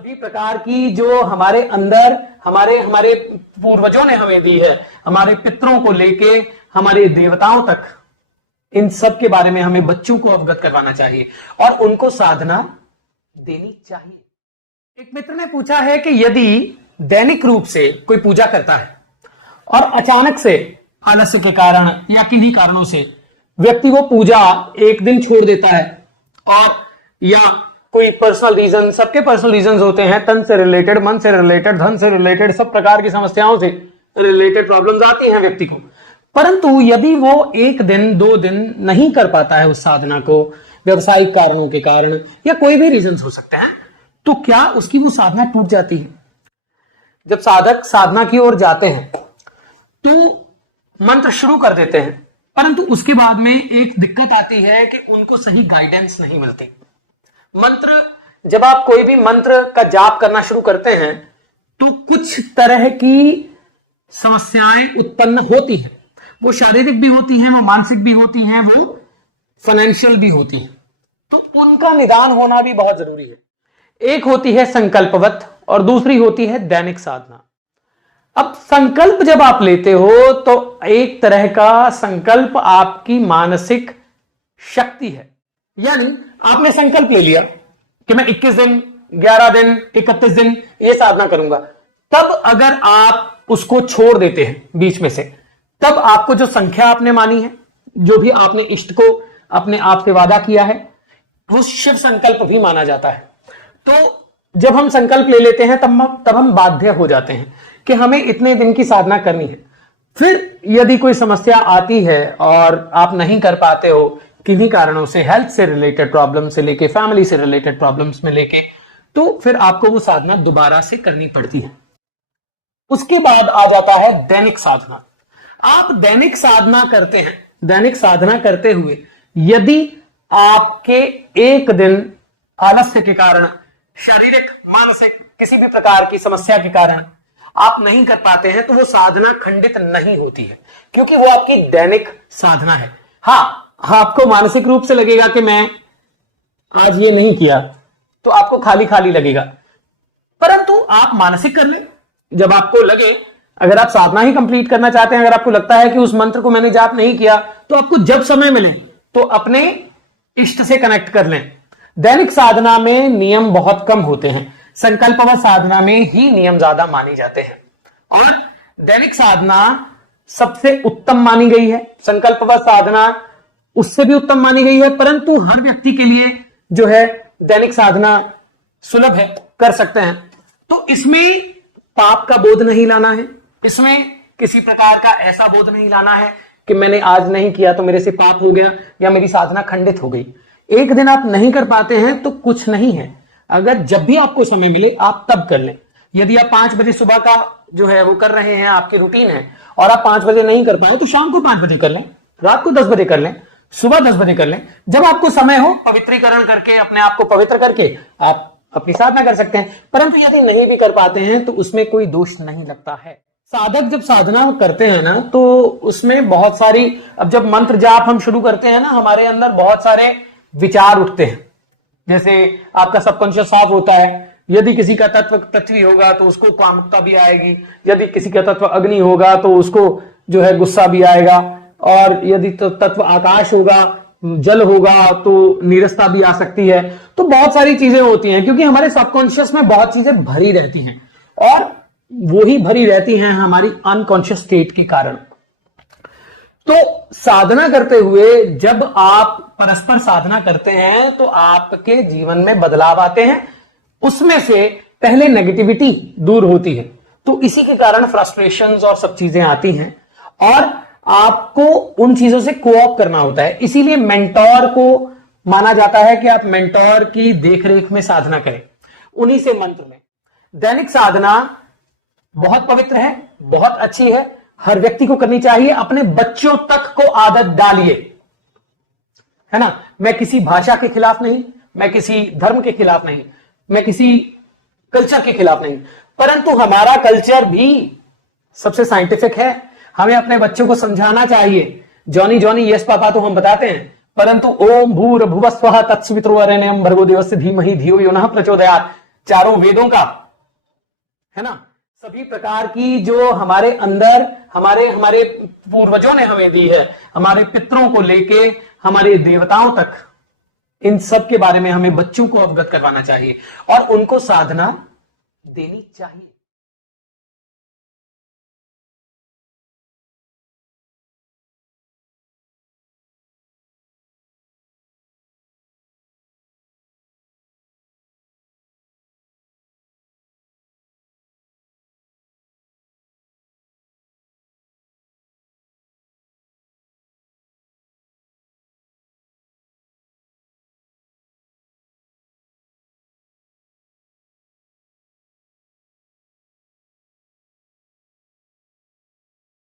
सभी प्रकार की जो हमारे अंदर हमारे हमारे पूर्वजों ने हमें दी है, हमारे पितरों को लेके हमारे देवताओं तक, इन सब के बारे में हमें बच्चों को अवगत करवाना चाहिए और उनको साधना देनी चाहिए। एक मित्र ने पूछा है कि यदि दैनिक रूप से कोई पूजा करता है और अचानक से आलस्य के कारण या किन्हीं कारणों से व्यक्ति वो पूजा एक दिन छोड़ देता है, और या कोई पर्सनल रीजन, सबके पर्सनल रीजन होते हैं, तन से रिलेटेड, मन से रिलेटेड, धन से रिलेटेड, सब प्रकार की समस्याओं से रिलेटेड प्रॉब्लम्स आती हैं व्यक्ति को, परंतु यदि वो एक दिन 2 दिन नहीं कर पाता है उस साधना को, व्यवसायिक कारणों के कारण या कोई भी रीजन हो सकते हैं, तो क्या उसकी वो साधना टूट जाती है? जब साधक साधना की ओर जाते हैं तो मंत्र शुरू कर देते हैं, परंतु उसके बाद में एक दिक्कत आती है कि उनको सही गाइडेंस नहीं मिलती। मंत्र, जब आप कोई भी मंत्र का जाप करना शुरू करते हैं तो कुछ तरह की समस्याएं उत्पन्न होती हैं। वो शारीरिक भी होती हैं, वो मानसिक भी होती हैं, वो फाइनेंशियल भी होती हैं, तो उनका निदान होना भी बहुत जरूरी है। एक होती है संकल्पवत और दूसरी होती है दैनिक साधना। अब संकल्प जब आप लेते हो तो एक तरह का संकल्प आपकी मानसिक शक्ति है, यानी आपने संकल्प ले लिया कि मैं 21 दिन, 11 दिन, 31 दिन ये साधना करूंगा, तब अगर आप उसको छोड़ देते हैं बीच में से, तब आपको जो संख्या आपने मानी है, जो भी आपने इष्ट को अपने आप से वादा किया है, वो शिव संकल्प भी माना जाता है। तो जब हम संकल्प ले लेते हैं तब हम बाध्य हो जाते हैं कि हमें इतने दिन की साधना करनी है। फिर यदि कोई समस्या आती है और आप नहीं कर पाते हो किन्हीं कारणों से, हेल्थ से रिलेटेड प्रॉब्लम से लेके, फैमिली से रिलेटेड प्रॉब्लम्स में लेके, तो फिर आपको वो साधना दोबारा से करनी पड़ती है। उसके बाद आ जाता है दैनिक साधना। आप दैनिक साधना करते हैं, दैनिक साधना करते हुए यदि आपके एक दिन आलस्य के कारण, शारीरिक, मानसिक किसी भी प्रकार की समस्या के कारण आप नहीं कर पाते हैं, तो वो साधना खंडित नहीं होती है, क्योंकि वो आपकी दैनिक साधना है। हाँ, आपको मानसिक रूप से लगेगा कि मैं आज ये नहीं किया, तो आपको खाली खाली लगेगा, परंतु आप मानसिक कर लें। जब आपको लगे, अगर आप साधना ही कंप्लीट करना चाहते हैं, अगर आपको लगता है कि उस मंत्र को मैंने जाप नहीं किया, तो आपको जब समय मिले तो अपने इष्ट से कनेक्ट कर लें। दैनिक साधना में नियम बहुत कम होते हैं, संकल्पवत साधना में ही नियम ज्यादा माने जाते हैं, और दैनिक साधना सबसे उत्तम मानी गई है। संकल्पवत साधना उससे भी उत्तम मानी गई है, परंतु हर व्यक्ति के लिए जो है दैनिक साधना सुलभ है, कर सकते हैं। तो इसमें पाप का बोध नहीं लाना है, इसमें किसी प्रकार का ऐसा बोध नहीं लाना है कि मैंने आज नहीं किया तो मेरे से पाप हो गया या मेरी साधना खंडित हो गई। एक दिन आप नहीं कर पाते हैं तो कुछ नहीं है, अगर जब भी आपको समय मिले आप तब कर लें। यदि आप 5 बजे सुबह का जो है वो कर रहे हैं, आपकी रूटीन है, और आप 5 बजे नहीं कर पाए तो शाम को 5 बजे कर लें, रात को 10 बजे कर लें, सुबह 10 बजे कर लें, जब आपको समय हो पवित्रीकरण करके, अपने आप को पवित्र करके आप अपनी साधना कर सकते हैं। परंतु यदि नहीं भी कर पाते हैं तो उसमें कोई दोष नहीं लगता है। साधक जब साधना करते हैं ना, तो उसमें बहुत सारी, अब जब मंत्र जाप हम शुरू करते हैं ना, हमारे अंदर बहुत सारे विचार उठते हैं। जैसे आपका सबकॉन्शियस साफ होता है, यदि किसी का तत्व पृथ्वी होगा तो उसको कामुकता भी आएगी, यदि किसी का तत्व अग्नि होगा तो उसको जो है गुस्सा भी आएगा, और यदि तो तत्व आकाश होगा, जल होगा, तो नीरसता भी आ सकती है। तो बहुत सारी चीजें होती हैं, क्योंकि हमारे सबकॉन्शियस में बहुत चीजें भरी रहती हैं, और वो ही भरी रहती हैं हमारी अनकॉन्शियस स्टेट के कारण। तो साधना करते हुए जब आप परस्पर साधना करते हैं तो आपके जीवन में बदलाव आते हैं, उसमें से पहले नेगेटिविटी दूर होती है, तो इसी के कारण फ्रस्ट्रेशंस और सब चीजें आती हैं, और आपको उन चीजों से कोऑप करना होता है। इसीलिए मेंटोर को माना जाता है कि आप मेंटोर की देखरेख में साधना करें, उन्हीं से मंत्र लें। दैनिक साधना बहुत पवित्र है, बहुत अच्छी है, हर व्यक्ति को करनी चाहिए। अपने बच्चों तक को आदत डालिए, है ना। मैं किसी भाषा के खिलाफ नहीं, मैं किसी धर्म के खिलाफ नहीं, मैं किसी कल्चर के खिलाफ नहीं, परंतु हमारा कल्चर भी सबसे साइंटिफिक है। हमें अपने बच्चों को समझाना चाहिए। जॉनी जॉनी यस पापा तो हम बताते हैं, परंतु ओम भूर्भुवः स्वः तत्सवितुर्वरेण्यं भर्गो देवस्य धीमहि धियो यो नः प्रचोदयात् चारों वेदों का, है ना, सभी प्रकार की जो हमारे अंदर हमारे हमारे पूर्वजों ने हमें दी है, हमारे पितरों को लेके हमारे देवताओं तक, इन सब के बारे में हमें बच्चों को अवगत करवाना चाहिए और उनको साधना देनी चाहिए।